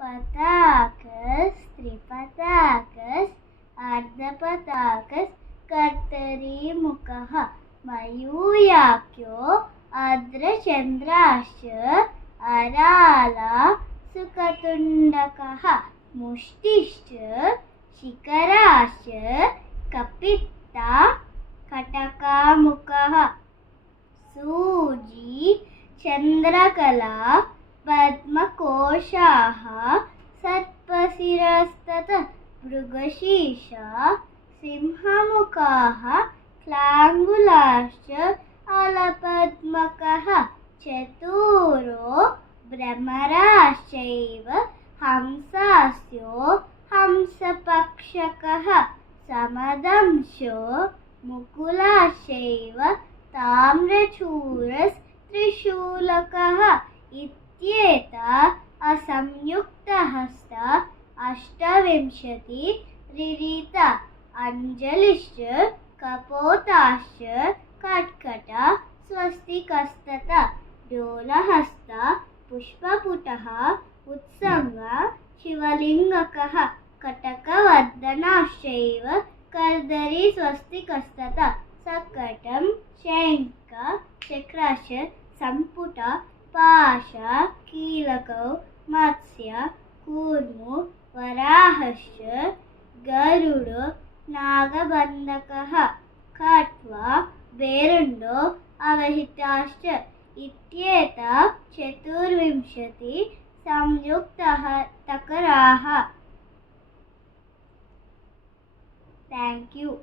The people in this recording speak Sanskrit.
पताकस् त्रिपताकस् अर्धपताकस् कर्तरीमुखः मयूयाख्यो आर्द्रचन्द्राश्च अराला सुखतुण्डकः मुष्टिश्च शिखराश्च कपित्ता कटकामुखः सूजी चन्द्रकला पद्मकोशाः सर्पशिरस्ततः मृगशीर्षा सिंहमुखाः क्लाङ्गुलाश्च अलपद्मकः चतुरो भ्रमराश्चैव हंसास्यो हंसपक्षकः समदंशो मुकुलाश्चैव ताम्रचूरस्त्रिशूलकः इत्येता असंयुक्तहस्ता अष्टविंशतिरिरित अंजलिश्च कपोताश्च कट्कटा स्वस्तिकस्तथा डोलहस्ता पुष्पपुटः उत्सङ्गा शिवलिङ्गकः कटकवदनाश्चैव कर्दरी स्वस्तिकस्तथा सकटं शङ्ख चक्रश्च सम्पुट पाश कीलकौ मत्स्य कूर्मो वराहश्च गरुडो नागबन्धकः खट्वा बेरुण्डो अवहिताश्च इत्येता चतुर्विंशति संयुक्तकराः. Thank you.